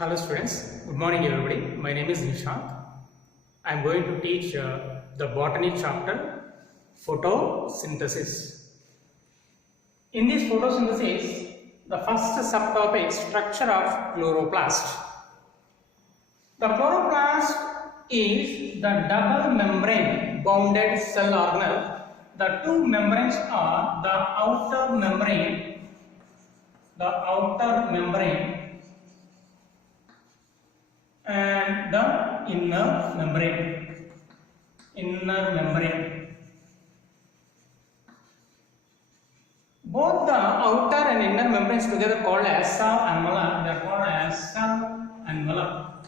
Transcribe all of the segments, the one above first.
Hello students, good morning everybody. My name is Nishant. I am going to teach the botany chapter photosynthesis. In this photosynthesis, the first subtopic structure of chloroplast. The chloroplast is the double membrane bounded cell organelle. The two membranes are the outer membrane and the inner membrane. Both the outer and inner membranes together called as cell envelope. They are called as cell envelope.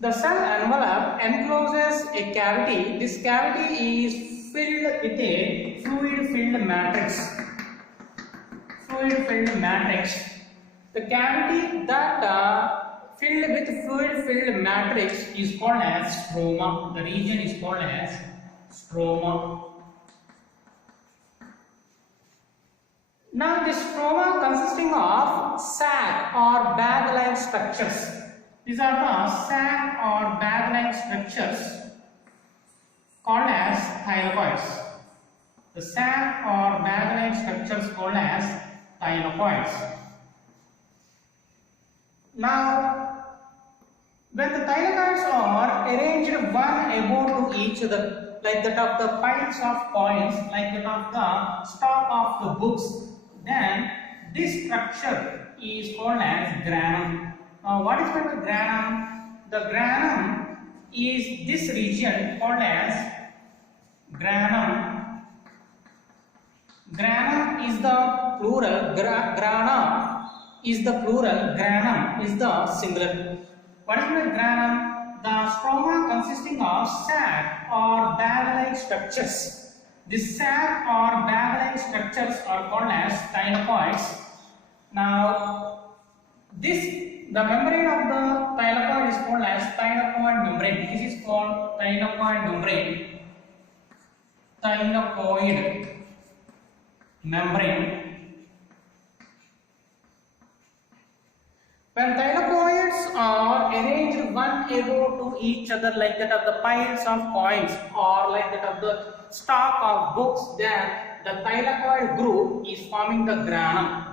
The cell envelope encloses a cavity. This cavity is filled with a fluid-filled matrix. The cavity that filled with fluid-filled matrix is called as stroma. The region is called as stroma. Now, this stroma consisting of sac or bag-like structures. These are the sac or bag-like structures called as thylakoids. The sac or bag-like structures called as thylakoids. Now, when the thylakoids are arranged one above to each other, like that of the piles of coins, like that of the stock of the books, then this structure is called as granum. Now, what is called the granum? The granum is this region called as granum. Granum is the plural, grana is the plural, granum is the singular. What is the granum? The stroma consisting of sac or bag-like structures. This sac or bag-like structures are called as thylakoids. Now, the membrane of the thylakoid is called as thylakoid membrane. This is called thylakoid membrane. When thylakoids are arranged one above to each other like that of the piles of coins or like that of the stock of books, then the thylakoid group is forming the granum.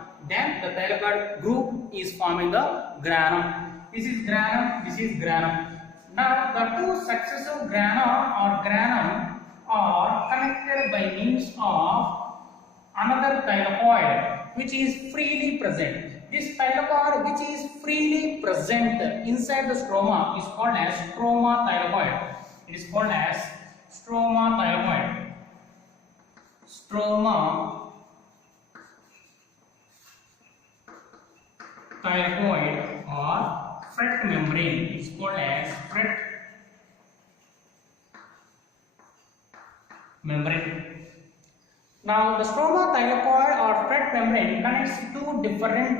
This is granum, this is granum. Now, the two successive grana or granum are connected by means of another thylakoid which is freely present. This thylakoid which is freely present inside the stroma is called as stroma thylakoid. It is called as stroma thylakoid. Stroma thylakoid or fret membrane is called as fret membrane. Now, the stroma thylakoid or fret membrane connects two different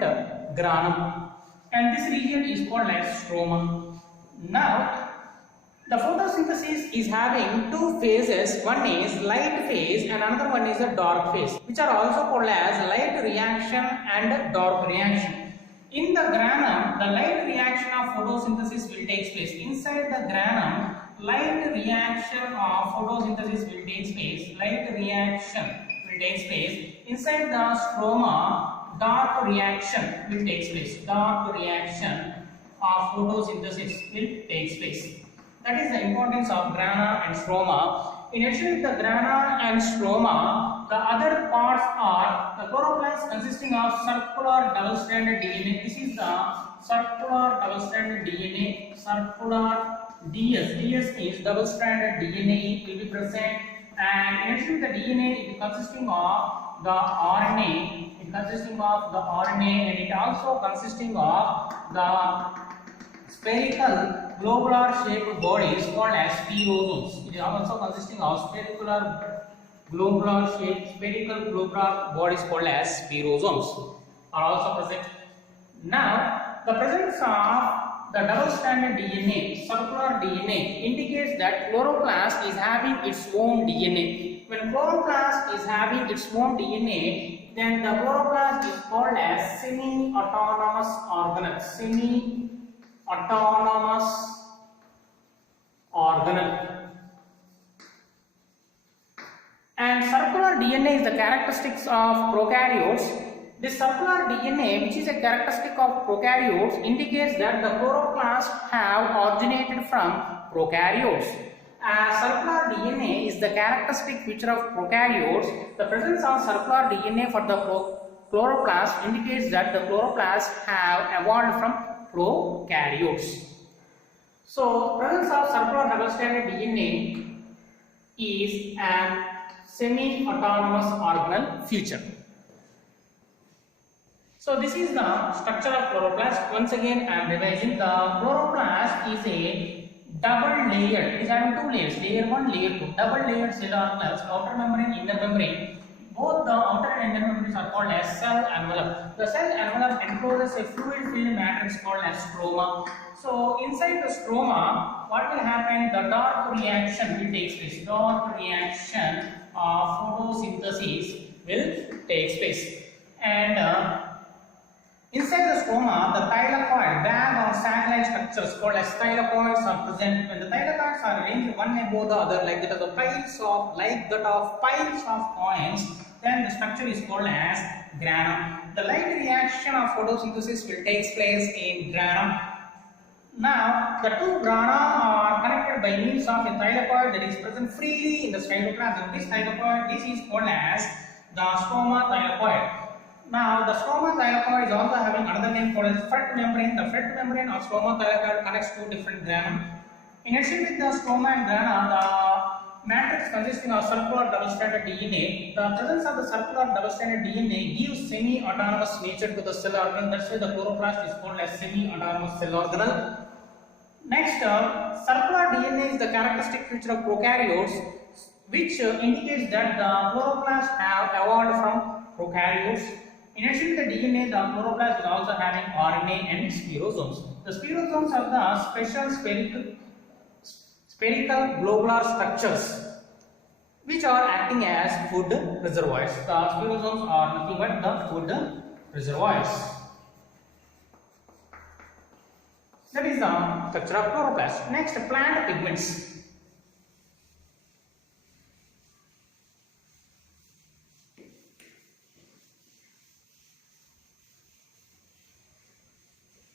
granum, and this region is called as stroma. Now, the photosynthesis is having two phases. One is light phase and another one is a dark phase, which are also called as light reaction and dark reaction. In the granum, the light reaction of photosynthesis will take place. Inside the granum, light reaction of photosynthesis will take place. Inside the stroma, dark reaction will take place. Dark reaction of photosynthesis will take place. That is the importance of grana and stroma. In addition to the grana and stroma, the other parts are the chloroplast consisting of circular double-stranded DNA. This is the circular double-stranded DNA. DS is double-stranded DNA will be present, and in addition to the DNA, it consisting of the RNA. And it also consisting of the spherical globular shaped bodies called as spirosomes. It is also consisting of spherical globular bodies called as spirosomes are also present. Now, the presence of the double-stranded DNA, circular DNA, indicates that chloroplast is having its own DNA. when chloroplast is having its own DNA, then the chloroplast is called as semi-autonomous organelle. Semi-autonomous organelle. And circular DNA is the characteristics of prokaryotes. This circular DNA, which is a characteristic of prokaryotes, indicates that the chloroplasts have originated from prokaryotes. As circular DNA is the characteristic feature of prokaryotes, the presence of circular DNA for the chloroplast indicates that the chloroplasts have evolved from prokaryotes. So, presence of circular double-stranded DNA is an semi-autonomous organelle feature. So this is the structure of chloroplast. Once again I am revising. The chloroplast is a double layered. It is having two layers, layer 1, layer 2. Double layered cell organelles, outer membrane, inner membrane. Both the outer and inner membranes are called as cell envelope. The cell envelope encloses a fluid-filled matrix called as stroma. So inside the stroma, what will happen? The dark reaction will take place. Dark reaction of photosynthesis will take place. And inside the stroma, the thylakoid bag or satellite structures called as thylakoids are present. When the thylakoids are arranged one above the other like that of piles of coins, then the structure is called as granum. The light reaction of photosynthesis will take place in granum. Now, the two grana are connected by means of a thylakoid that is present freely in the cytoplasm. This is called as the stroma thylakoid. Now, the stroma thylakoid is also having another name called as fret membrane. The fret membrane of stroma thylakoid connects two different granum. In addition with the stroma and grana, the matrix consisting of circular double-stranded DNA. The presence of the circular double-stranded DNA gives semi-autonomous nature to the cell organelle. That's why the chloroplast is called as semi-autonomous cell organelle. Next, circular DNA is the characteristic feature of prokaryotes, which indicates that the chloroplasts have evolved from prokaryotes. In addition to the DNA, the chloroplast is also having RNA and spirosomes. The spirosomes are the special spherical globular structures which are acting as food reservoirs. The spirosomes are nothing but the food reservoirs. That is the structure of chloroplast. Next, plant pigments.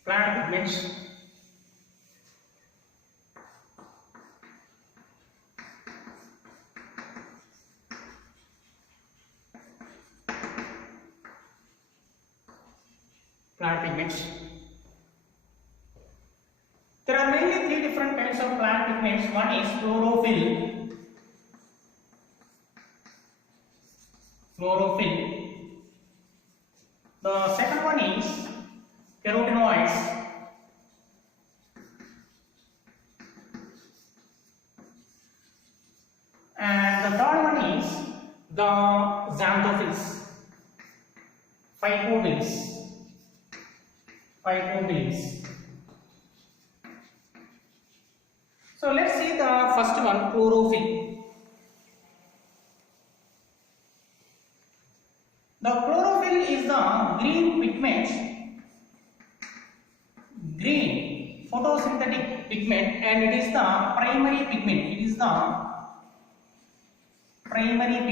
Plant pigments. Plant pigments. There are mainly three different kinds of plant pigments. One is chlorophyll. The second one is carotenoids. And the third one is the xanthophylls, phycophylls. So let's see the first one, chlorophyll. The chlorophyll is the green pigment, green photosynthetic pigment, and it is the primary pigment. Primary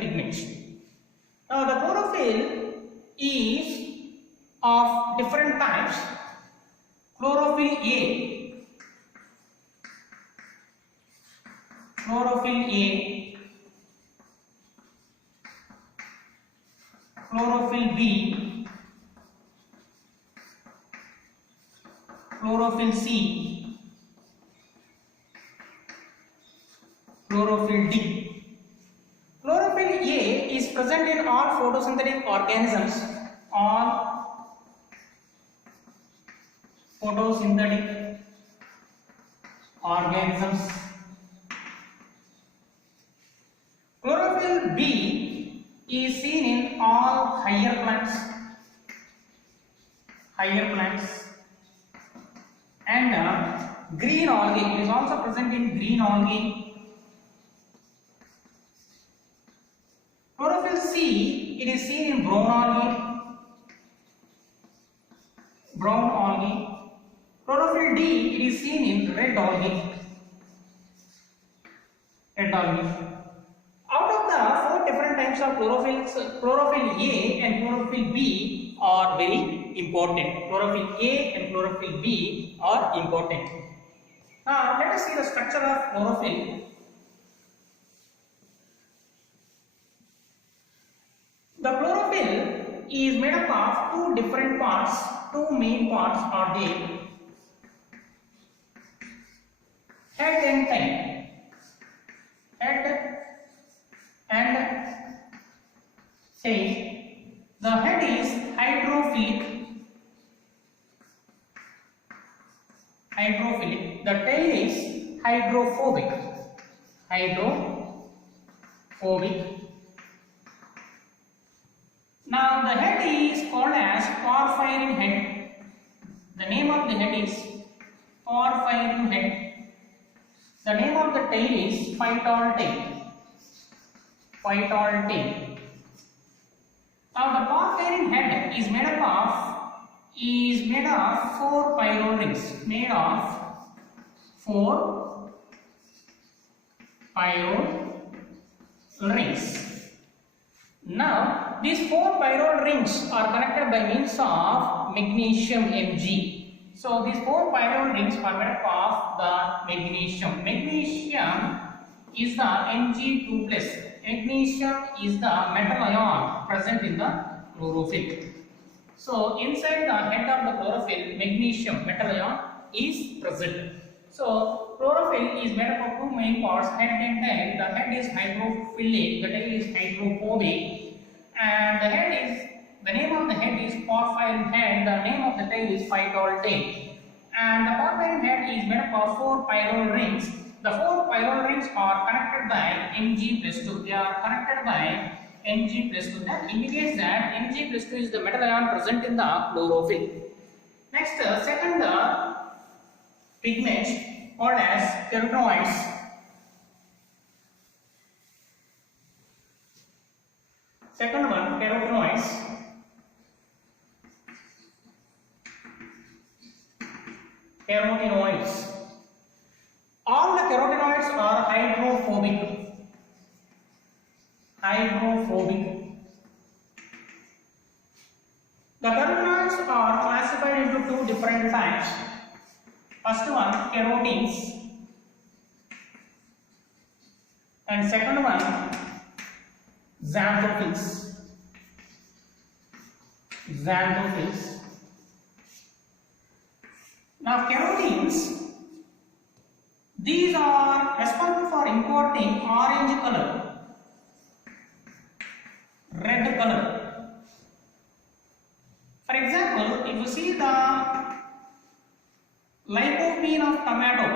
pigment. Now the chlorophyll is of different types. Chlorophyll A, chlorophyll B, chlorophyll C, chlorophyll D. Chlorophyll A is present in all photosynthetic organisms. Chlorophyll B is seen in all higher plants, and green algae. It is also present in green algae. Chlorophyll C, it is seen in brown algae. Brown algae. Chlorophyll D, it is seen in red algae. Red algae. Out of the 4 different types of chlorophylls, chlorophyll A and chlorophyll B are very important. Chlorophyll A and chlorophyll B are important. Now let us see the structure of chlorophyll. The chlorophyll is made up of 2 different parts. 2 main parts are there. Head and tail. Head and tail. The head is hydrophilic. The tail is hydrophobic. Now the head is called as porphyrin head. The name of the head is porphyrin head. The name of the tail is phytol tail. Now the porphyrin head is made of 4 pyrrole rings. Now these 4 pyrrole rings are connected by means of magnesium Mg. So these 4 pyrrole rings are made up of the magnesium. Magnesium is the Mg2+. Magnesium is the metal ion present in the chlorophyll. So inside the head of the chlorophyll, magnesium metal ion is present. So chlorophyll is made up of 2 main parts, head and tail. The head is hydrophilic, the tail is hydrophobic, and the name of the head is porphyrin head, the name of the tail is phytol tail. And the porphyrin head is made up of 4 pyrrole rings. The 4 pyrrole rings are connected by Mg+2. They are connected by Mg+2. That indicates that Mg+2 is the metal ion present in the chlorophyll. Next, second pigment called as carotenoids. Second one, carotenoids. All the carotenoids are hydrophobic. The carotenoids are classified into 2 different types. First one, carotenes, and second one, xanthophylls. Now carotenes, these are responsible for importing orange color, red color. For example, if you see the lycopene of tomato,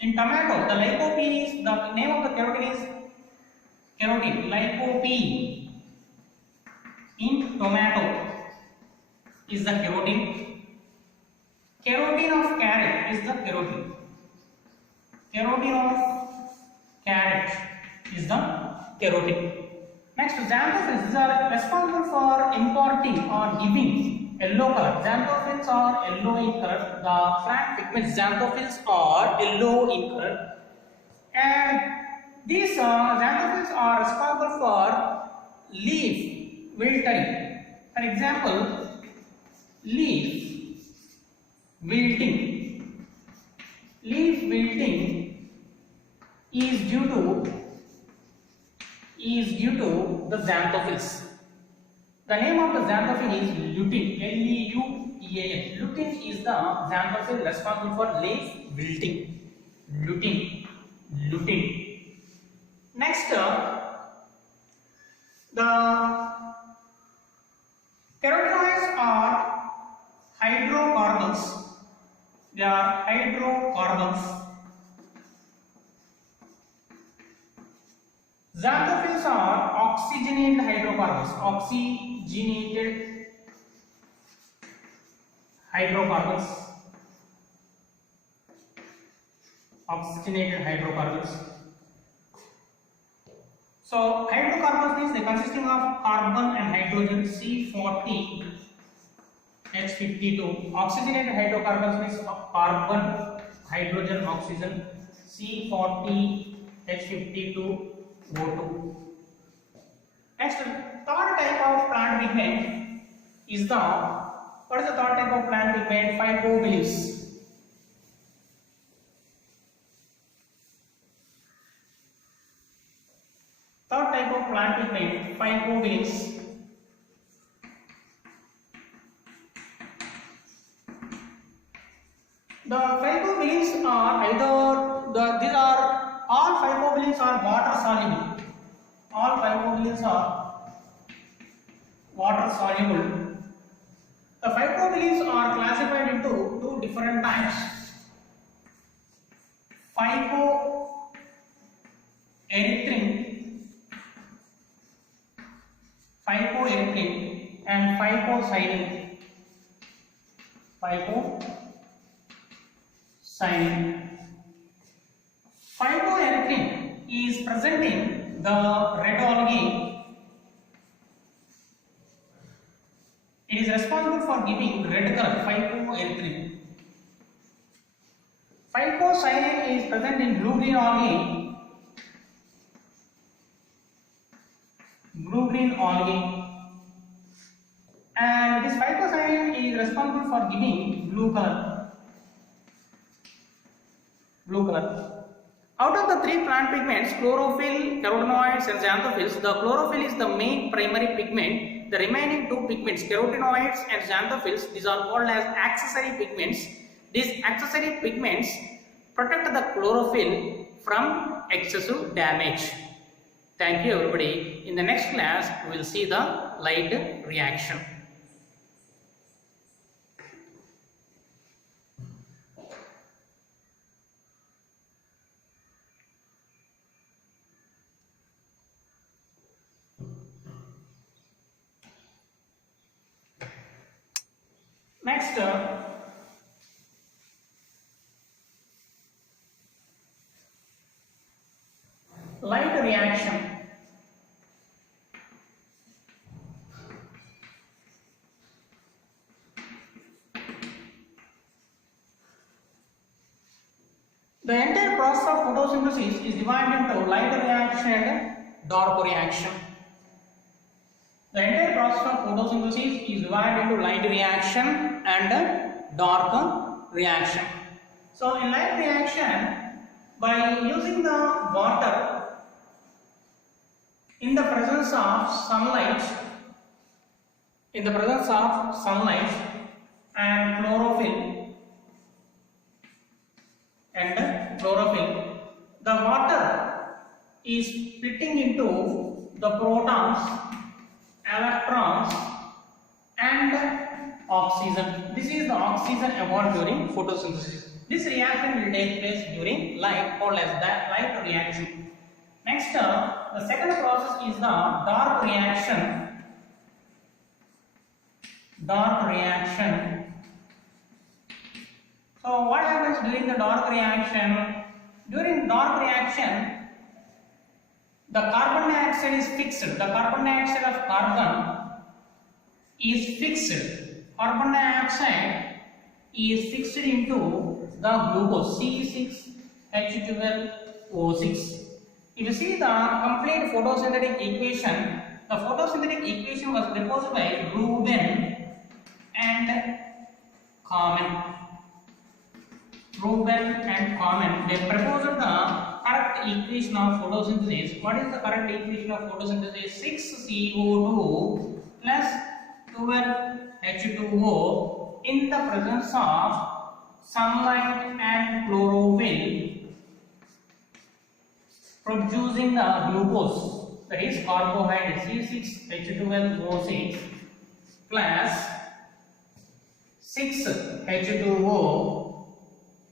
in tomato the lycopene is, the name of the carotene is carotene. Lycopene in tomato is the carotene. Carotene of carrot is the carotene. Carotene of carrot is the carotene. Next, xanthophylls. These are responsible for importing or giving yellow color. Xanthophylls are yellow in color. The plant pigments xanthophylls are yellow in color, and these xanthophylls are responsible for leaf wilting. For example, leaf wilting. Leaf wilting is due to the xanthophylls. The name of the xanthophylls is lutein. L-E-U-T-A-N. Lutein is the xanthophyle responsible for leaf wilting. Lutein. Next, the carotenoids are hydrocarbons. They are hydrocarbons. Xanthophylls are oxygenated hydrocarbons. oxygenated hydrocarbons. So hydrocarbons means they consisting of carbon and hydrogen C40H52. Oxygenated hydrocarbons means carbon, hydrogen, oxygen C40H52O2. Next, third type of plant pigment is the, what is the third type of plant pigment? Phycobilins. Third type of plant pigment, phycobilins. The phycobilins are these are all phycobilins are water soluble. All phycobilins are water soluble. The phycobilins are classified into two different types: phycoerythrin and phycocyanin. Phycoerythrin is present in the red algae. It is responsible for giving red color, phycoerythrin. Phycocyanin is present in blue-green algae. And this phycocyanin is responsible for giving blue color. Out of the three plant pigments, chlorophyll, carotenoids and xanthophylls, the chlorophyll is the main primary pigment. The remaining two pigments, carotenoids and xanthophylls, these are called as accessory pigments. These accessory pigments protect the chlorophyll from excessive damage. Thank you everybody. In the next class, we will see the light reaction. Next, light reaction. The entire process of photosynthesis is divided into light reaction and dark reaction. The entire process of photosynthesis is divided into light reaction and dark reaction. So in light reaction, by using the water in the presence of sunlight, and chlorophyll, the water is splitting into the protons, electrons and oxygen. This is the oxygen evolved during photosynthesis. This reaction will take place during light, called as the light reaction. Next, the second process is the dark reaction. So what happens during the dark reaction? During dark reaction, the carbon dioxide is fixed. The carbon dioxide of carbon is fixed. Carbon dioxide is fixed into the glucose C6H12O6. If you see the complete photosynthetic equation, the photosynthetic equation was proposed by Rubin and Common. They proposed the correct equation of photosynthesis. What is the correct equation of photosynthesis? 6CO2 plus 12H2O in the presence of sunlight and chlorophyll producing the glucose, that is carbohydrate C6H12O6 plus 6H2O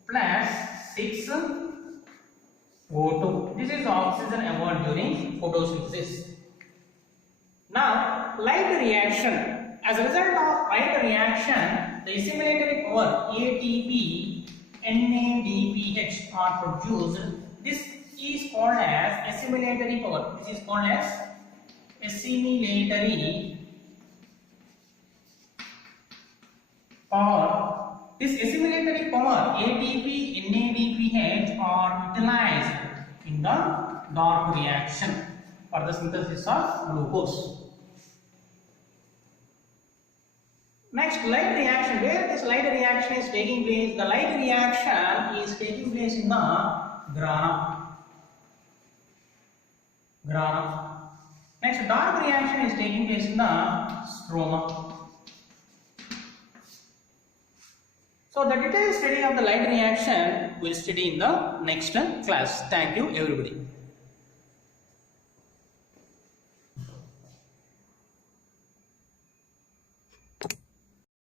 plus 6O2. This is the oxygen evolved during photosynthesis. Now, light reaction. As a result of light reaction, the assimilated power ATP NADPH are produced. This is called as assimilatory power. This is called as assimilatory power. This assimilatory power ATP, NADPH are utilized in the dark reaction for the synthesis of glucose. Next, light reaction. Where this light reaction is taking place? The light reaction is taking place in the grana. Next, dark reaction is taking place in the stroma. So the detailed study of the light reaction we'll study in the next class. Thank you everybody.